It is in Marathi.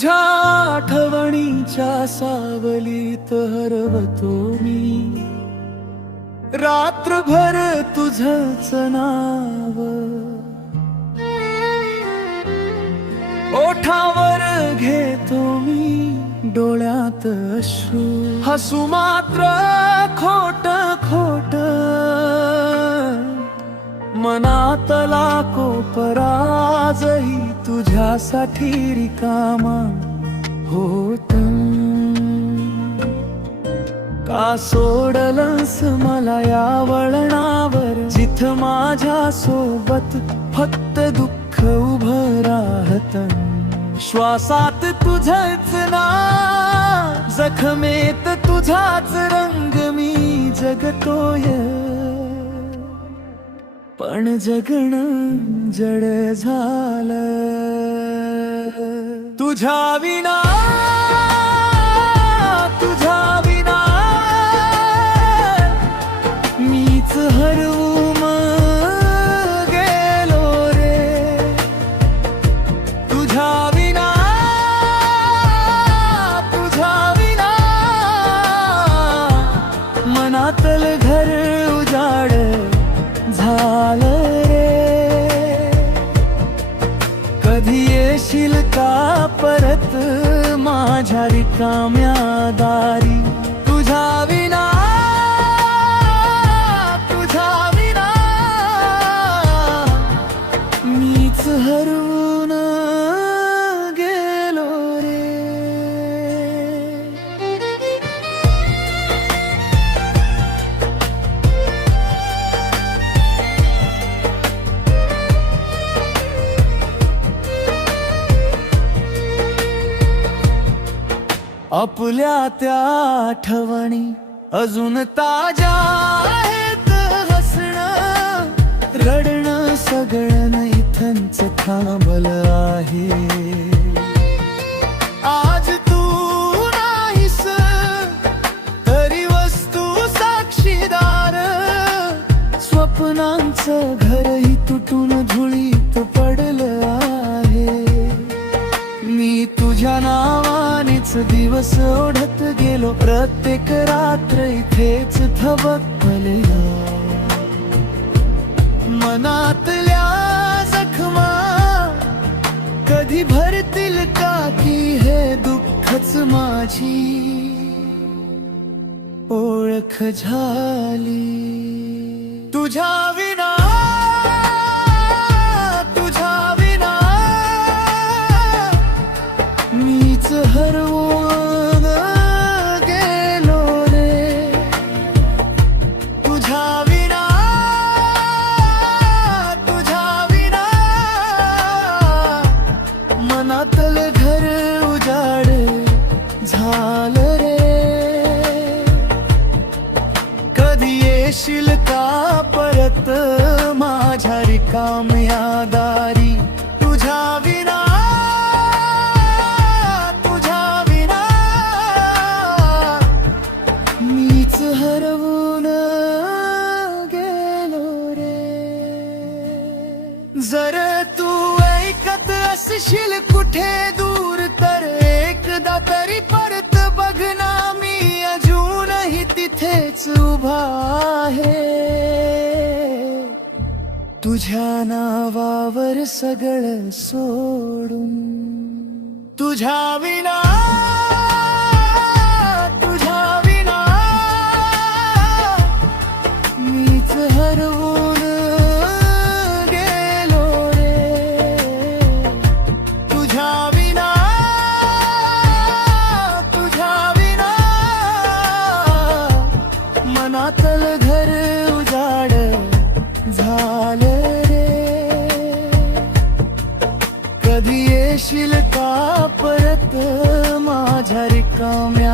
तुझ्या आठवणीच्या सावलीत हरवतो मी, रात्रभर तुझंच नाव ओठावर घेतो मी, डोळ्यात अश्रू हसू मात्र खोट खोट, मनातला कोपराजही तुझ्यासाठी रिकामा होत. का सोडलंस मला या वळणावर, जिथं माझ्या सोबत फक्त दुःख उभं राहत. श्वासात तुझंच नाव, जखमेत तुझाच रंग मी जगतोय, पण जगणं जड झालं तुझ्या विना. तुझ्या विना मीच हरवून गेलो रे. तुझ्या विना, तुझ्या विना मनातल घर उजाड झालं रे. कधी येशील का परत माझ्या रिकाम्या दारी. तुझ्या विना, तुझ्या विना मीच हरवून गेलो रे. आपल्या त्या आठवणी अजून ताज्या आहेत. हसणं रडणं सगळं इथंच थांबलं आहे. आज तू नाहीस तरी वस्तू साक्षीदार, स्वप्नांचं घरही तुटून धुळीत पडलं आहे. मी तुझ्या नावानेच दिवस ओढत गेलो, प्रत्येक रात्र इथेच थबकलेला. मनातल्या जखमा कधी भरतील का, की हे दुःखच माझी ओळख झाली. तुझ्या विना, तुझ्या विना मीच हरवून गेलो रे. तुझ्या विना, तुझ्या विना मनातल घर उजाड झालं रे. कधी येशील का परत माझ्या रिकाम्या दारी. तुझ्या विना, हरवून गेलो रे. जर तू ऐकत असशील कुठे दूर, तर एकदा तरी परत बघ ना, मी अजूनही तिथेच उभा आहे. तुझ्या नावावर सगळं सोडून. तुझ्या विना, हरवून गेलो रे. तुझ्या विना, तुझ्या विना मनातल घर उजाड झालं रे. कधी येशील का परत माझ्या रिकाम्या